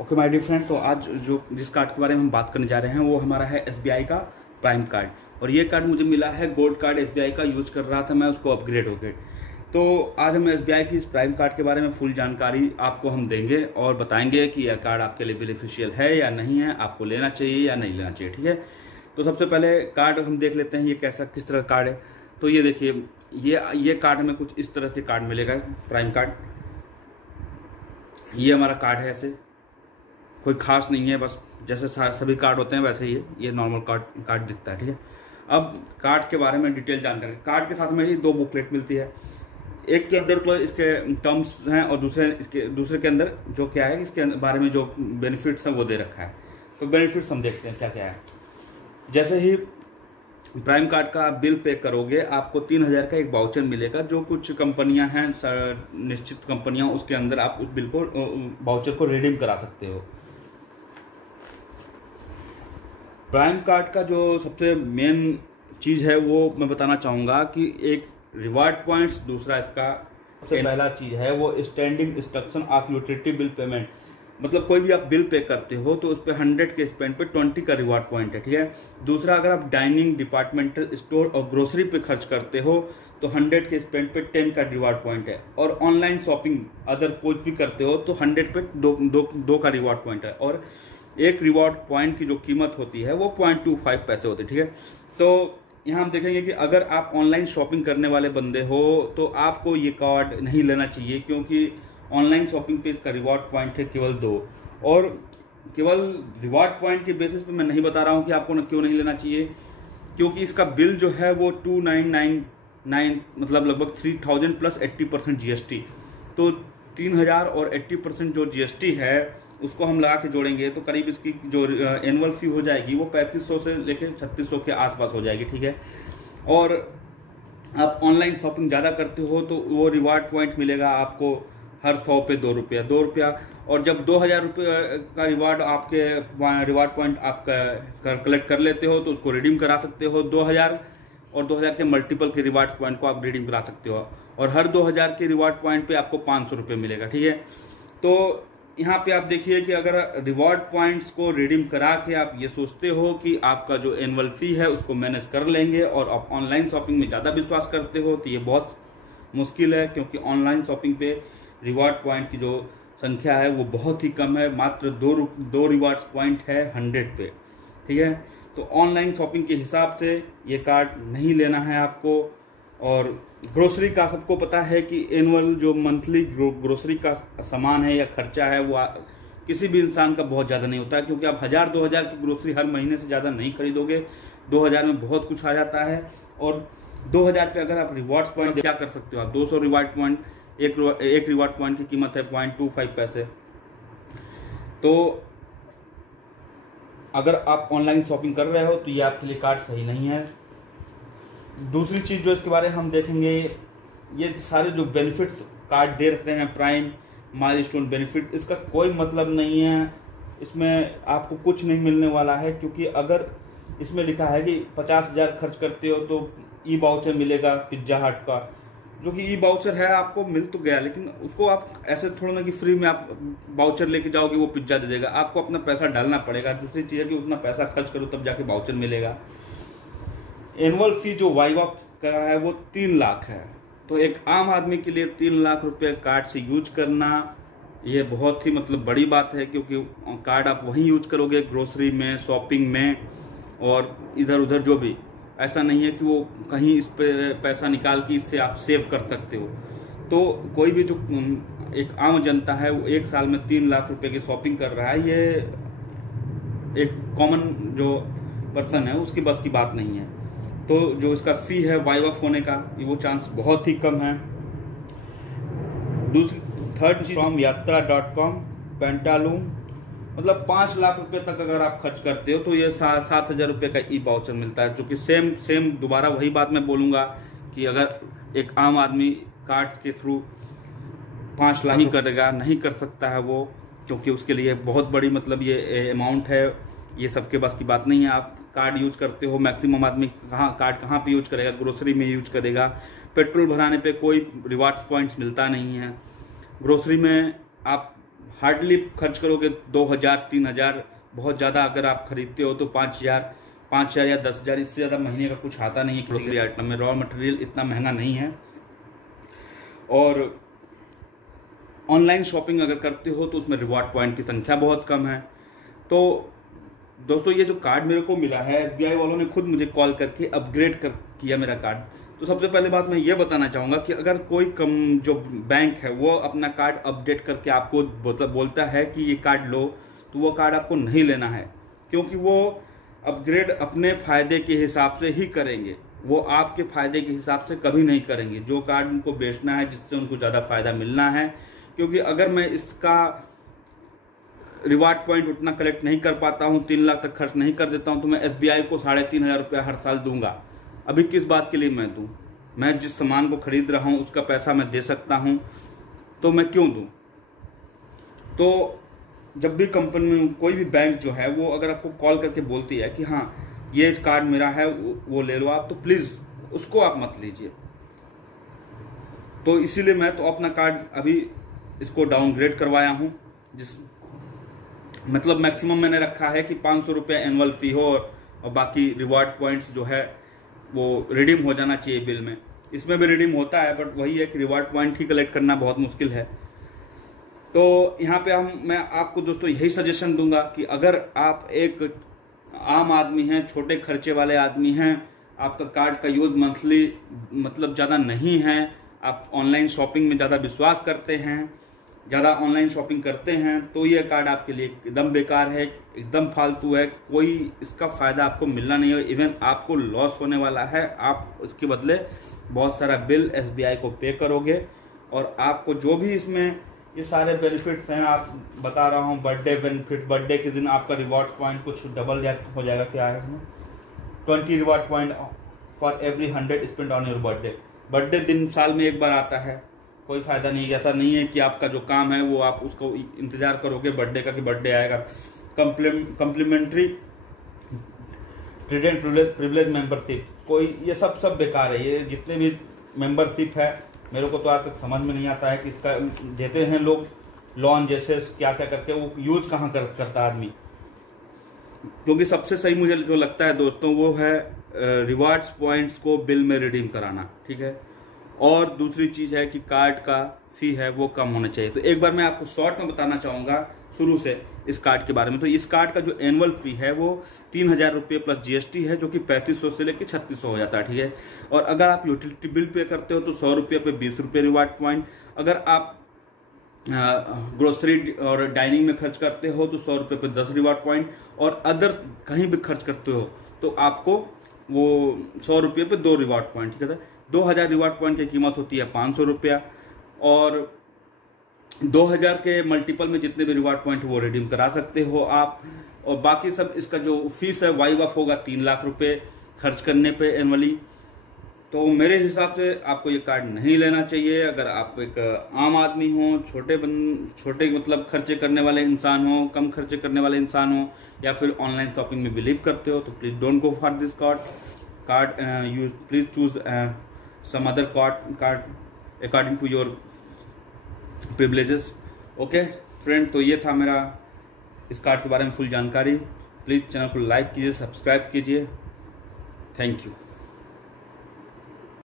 Okay my dear friend, तो आज जो जिस कार्ड के बारे में हम बात करने जा रहे हैं वो हमारा है एसबीआई का प्राइम कार्ड। और ये कार्ड मुझे मिला है गोल्ड कार्ड एसबीआई का, यूज कर रहा था मैं, उसको अपग्रेड हो गए। तो आज हम एसबीआई की इस प्राइम कार्ड के बारे में फुल जानकारी आपको हम देंगे और बताएंगे कि यह कार्ड आपके लिए बेनिफिशियल है या नहीं है, आपको लेना चाहिए या नहीं लेना चाहिए। ठीक है, तो सबसे पहले कार्ड हम देख लेते हैं ये कैसा किस तरह का कार्ड है। तो ये देखिए, ये कार्ड में कुछ इस तरह के कार्ड मिलेगा, प्राइम कार्ड। ये हमारा कार्ड है, ऐसे कोई खास नहीं है, बस जैसे सभी कार्ड होते हैं वैसे ही ये नॉर्मल कार्ड दिखता है। ठीक है, अब कार्ड के बारे में डिटेल जानकारी। कार्ड के साथ में ही 2 बुकलेट मिलती है, एक के अंदर तो इसके टर्म्स हैं और दूसरे के अंदर जो क्या है इसके बारे में जो बेनिफिट्स हैं वो दे रखा है। तो बेनिफिट्स हम देखते हैं क्या क्या है। जैसे ही प्राइम कार्ड का बिल पे करोगे आपको 3000 का एक वाउचर मिलेगा, जो कुछ कंपनियां हैं निश्चित कंपनियां, उसके अंदर आप उस बिल को वाउचर को रिडीम करा सकते हो। प्राइम कार्ड का जो सबसे मेन चीज है वो मैं बताना चाहूंगा कि एक रिवार्ड पॉइंट्स, दूसरा इसका सबसे पहला चीज है वो standing instruction of utility bill payment. मतलब कोई भी आप बिल पे करते हो तो उस पे 100 के स्पेंड पे 20 का रिवार्ड पॉइंट है। ठीक है, दूसरा अगर आप डाइनिंग, डिपार्टमेंटल स्टोर और ग्रोसरी पे खर्च करते हो तो 100 के स्पेंड पे 10 का रिवार्ड पॉइंट है। और ऑनलाइन शॉपिंग अगर कुछ भी करते हो तो 100 पे 2 का रिवार्ड पॉइंट है। और एक रिवॉर्ड पॉइंट की जो कीमत होती है वो 0.25 पैसे होती है। ठीक है, तो यहाँ हम देखेंगे कि अगर आप ऑनलाइन शॉपिंग करने वाले बंदे हो तो आपको ये कार्ड नहीं लेना चाहिए, क्योंकि ऑनलाइन शॉपिंग पे इसका रिवॉर्ड पॉइंट है केवल 2। और केवल रिवॉर्ड पॉइंट के बेसिस पे मैं नहीं बता रहा हूँ कि आपको क्यों नहीं लेना चाहिए, क्योंकि इसका बिल जो है वो 2999, मतलब लगभग 3000 प्लस 80% जीएसटी। तो 3000 और 80% जो जीएसटी है उसको हम लगा के जोड़ेंगे तो करीब इसकी जो एनुअल फी हो जाएगी वो 3500 से लेकर 3600 के आसपास हो जाएगी। ठीक है, और आप ऑनलाइन शॉपिंग ज्यादा करते हो तो वो रिवार्ड पॉइंट मिलेगा आपको हर 100 पे 2 रुपया। और जब 2000 रुपये का रिवार्ड पॉइंट आप कलेक्ट कर लेते हो तो उसको रिडीम करा सकते हो 2000 और 2000 के मल्टीपल के रिवार्ड पॉइंट को आप रिडीम करा सकते हो। और हर 2000 के रिवार्ड पॉइंट पे आपको 500 रुपये मिलेगा। ठीक है, तो यहाँ पे आप देखिए कि अगर रिवॉर्ड पॉइंट्स को रिडीम करा के आप ये सोचते हो कि आपका जो एनुअल फी है उसको मैनेज कर लेंगे और आप ऑनलाइन शॉपिंग में ज्यादा विश्वास करते हो तो ये बहुत मुश्किल है, क्योंकि ऑनलाइन शॉपिंग पे रिवॉर्ड पॉइंट की जो संख्या है वो बहुत ही कम है, मात्र 2 रिवॉर्ड पॉइंट है 100 पे। ठीक है, तो ऑनलाइन शॉपिंग के हिसाब से ये कार्ड नहीं लेना है आपको। और ग्रोसरी का सबको पता है कि एनुअल जो मंथली ग्रोसरी का सामान है या खर्चा है वो किसी भी इंसान का बहुत ज्यादा नहीं होता है, क्योंकि आप 1000-2000 की ग्रोसरी हर महीने से ज्यादा नहीं खरीदोगे। 2000 में बहुत कुछ आ जाता है। और 2000 पे अगर आप रिवॉर्ड्स पॉइंट क्या कर सकते हो, आप 200 रिवॉर्ड पॉइंट, एक रिवॉर्ड पॉइंट की कीमत है 0.25 पैसे। तो अगर आप ऑनलाइन शॉपिंग कर रहे हो तो ये आपके लिए कार्ड सही नहीं है। दूसरी चीज जो इसके बारे में हम देखेंगे, ये सारे जो बेनिफिट्स कार्ड दे रहे हैं, प्राइम माइलस्टोन बेनिफिट, इसका कोई मतलब नहीं है, इसमें आपको कुछ नहीं मिलने वाला है। क्योंकि अगर इसमें लिखा है कि 50,000 खर्च करते हो तो ई वाउचर मिलेगा पिज्जा हट का, जो कि ई वाउचर है, आपको मिल तो गया, लेकिन उसको आप ऐसे थोड़ा ना कि फ्री में आप वाउचर लेके जाओगे वो पिज्जा दे देगा, आपको अपना पैसा डालना पड़ेगा। दूसरी चीज है कि उतना पैसा खर्च करो तब जाके वाउचर मिलेगा। एनुअल फी जो वाइवा का है वो 3 लाख है, तो एक आम आदमी के लिए 3 लाख रुपए कार्ड से यूज करना ये बहुत ही मतलब बड़ी बात है, क्योंकि कार्ड आप वहीं यूज करोगे ग्रोसरी में, शॉपिंग में और इधर उधर जो भी। ऐसा नहीं है कि वो कहीं इस पे पैसा निकाल के इससे आप सेव कर सकते हो। तो कोई भी जो एक आम जनता है वो एक साल में 3 लाख रुपए की शॉपिंग कर रहा है, ये एक कॉमन जो पर्सन है उसकी बस की बात नहीं है। तो जो इसका फी है वाइवफ होने का वो चांस बहुत ही कम है। दूसरी थर्ड चीज, फ्रॉम यात्रा.com पेंटालून, मतलब 5 लाख रुपए तक अगर आप खर्च करते हो तो ये 7,000 रुपए का ई वाउचर मिलता है, जो कि सेम दोबारा वही बात मैं बोलूंगा कि अगर एक आम आदमी कार्ड के थ्रू 5 लाख नहीं करेगा, नहीं कर सकता है वो, क्योंकि उसके लिए बहुत बड़ी मतलब ये अमाउंट है, ये सबके बस की बात नहीं है। आप कार्ड यूज करते हो, मैक्सिमम आदमी कार्ड कहाँ पे यूज करेगा, ग्रोसरी में यूज करेगा। पेट्रोल भराने पे कोई रिवार्ड पॉइंट्स मिलता नहीं है। ग्रोसरी में आप हार्डली खर्च करोगे 2000 3000, बहुत ज़्यादा अगर आप खरीदते हो तो 5000 या 10,000, इससे ज़्यादा महीने का कुछ आता नहीं है किसी भी आइटम में। रॉ मटेरियल इतना महंगा नहीं है। और ऑनलाइन शॉपिंग अगर करते हो तो उसमें रिवॉर्ड पॉइंट की संख्या बहुत कम है। तो दोस्तों ये जो कार्ड मेरे को मिला है, SBI वालों ने खुद मुझे कॉल करके अपग्रेड किया मेरा कार्ड। तो सबसे पहले बात मैं ये बताना चाहूँगा कि अगर कोई जो बैंक है वो अपना कार्ड अपडेट करके आपको बोलता है कि ये कार्ड लो, तो वो कार्ड आपको नहीं लेना है, क्योंकि वो अपग्रेड अपने फायदे के हिसाब से ही करेंगे, वो आपके फायदे के हिसाब से कभी नहीं करेंगे। जो कार्ड उनको बेचना है जिससे उनको ज़्यादा फायदा मिलना है, क्योंकि अगर मैं इसका रिवार्ड पॉइंट उतना कलेक्ट नहीं कर पाता हूँ, 3 लाख तक खर्च नहीं कर देता हूँ, तो मैं SBI को 3,500 रुपया हर साल दूंगा। अभी किस बात के लिए मैं दूं? मैं जिस सामान को खरीद रहा हूँ उसका पैसा मैं दे सकता हूँ, तो मैं क्यों दूं? तो जब भी कंपनी में कोई भी बैंक जो है वो अगर आपको कॉल करके बोलती है कि हाँ ये कार्ड मेरा है वो ले लो आप, तो प्लीज उसको आप मत लीजिए। तो इसीलिए मैं तो अपना कार्ड अभी इसको डाउनग्रेड करवाया हूं, जिस मतलब मैक्सिमम मैंने रखा है कि 500 रुपया एनुअल फी हो और बाकी रिवॉर्ड पॉइंट्स जो है वो रिडीम हो जाना चाहिए बिल में। इसमें भी रिडीम होता है, बट वही है कि रिवॉर्ड पॉइंट ही कलेक्ट करना बहुत मुश्किल है। तो यहाँ पे मैं आपको दोस्तों यही सजेशन दूंगा कि अगर आप एक आम आदमी हैं, छोटे खर्चे वाले आदमी हैं, आपका कार्ड का यूज मंथली मतलब ज़्यादा नहीं है, आप ऑनलाइन शॉपिंग में ज़्यादा विश्वास करते हैं, ज़्यादा ऑनलाइन शॉपिंग करते हैं, तो ये कार्ड आपके लिए एकदम बेकार है, एकदम फालतू है। कोई इसका फायदा आपको मिलना नहीं है, इवन आपको लॉस होने वाला है। आप इसके बदले बहुत सारा बिल SBI को पे करोगे, और आपको जो भी इसमें ये सारे बेनिफिट्स हैं, आप बता रहा हूँ, बर्थडे बेनिफिट, बर्थडे के दिन आपका रिवॉर्ड पॉइंट कुछ डबल हो जाएगा। क्या है इसमें? 20 reward point for every 100 spend on your birthday. Birthday दिन साल में एक बार आता है, कोई फायदा नहीं। ऐसा नहीं है कि आपका जो काम है वो आप उसको इंतजार करोगे बर्थडे का कि बर्थडे आएगा। कम्प्लीमेंट्री ट्रेड प्रिविलेज मेंबरशिप, कोई ये सब बेकार है। ये जितने भी मेंबरशिप है, मेरे को तो आज तक समझ में नहीं आता है कि इसका देते हैं लोग लॉन जैसे क्या क्या करके, वो यूज कहाँ करता आदमी। क्योंकि सबसे सही मुझे जो लगता है दोस्तों वो है रिवार्ड्स पॉइंट्स को बिल में रिडीम कराना, ठीक है। और दूसरी चीज है कि कार्ड का फी है वो कम होना चाहिए। तो एक बार मैं आपको शॉर्ट में बताना चाहूंगा शुरू से इस कार्ड के बारे में। तो इस कार्ड का जो एनुअल फी है वो 3,000 रुपये प्लस GST है, जो कि 3500 से लेकर 3600 हो जाता है, ठीक है। और अगर आप यूटिलिटी बिल पे करते हो तो 100 रुपये पे 20 रुपये रिवार्ड पॉइंट। अगर आप ग्रोसरी और डाइनिंग में खर्च करते हो तो 100 रुपये पे 10 रिवार्ड पॉइंट, और अदर कहीं भी खर्च करते हो तो आपको वो 100 रुपये पे 2 रिवार्ड पॉइंट, ठीक है। 2000 रिवार्ड पॉइंट की कीमत होती है 500 रुपया, और 2000 के मल्टीपल में जितने भी रिवार्ड पॉइंट वो रिडीम करा सकते हो आप। और बाकी सब इसका जो फीस है वाइव ऑफ होगा 3 लाख रुपए खर्च करने पे एनुअली। तो मेरे हिसाब से आपको ये कार्ड नहीं लेना चाहिए। अगर आप एक आम आदमी हो, छोटे मतलब खर्चे करने वाले इंसान हो, कम खर्चे करने वाले इंसान हो, या फिर ऑनलाइन शॉपिंग में बिलीव करते हो, तो please don't go for this card. You please choose some other card according to your privileges. Okay friend, तो ये था मेरा इस कार्ड के बारे में फुल जानकारी। प्लीज चैनल को लाइक कीजिए, सब्सक्राइब कीजिए। Thank you.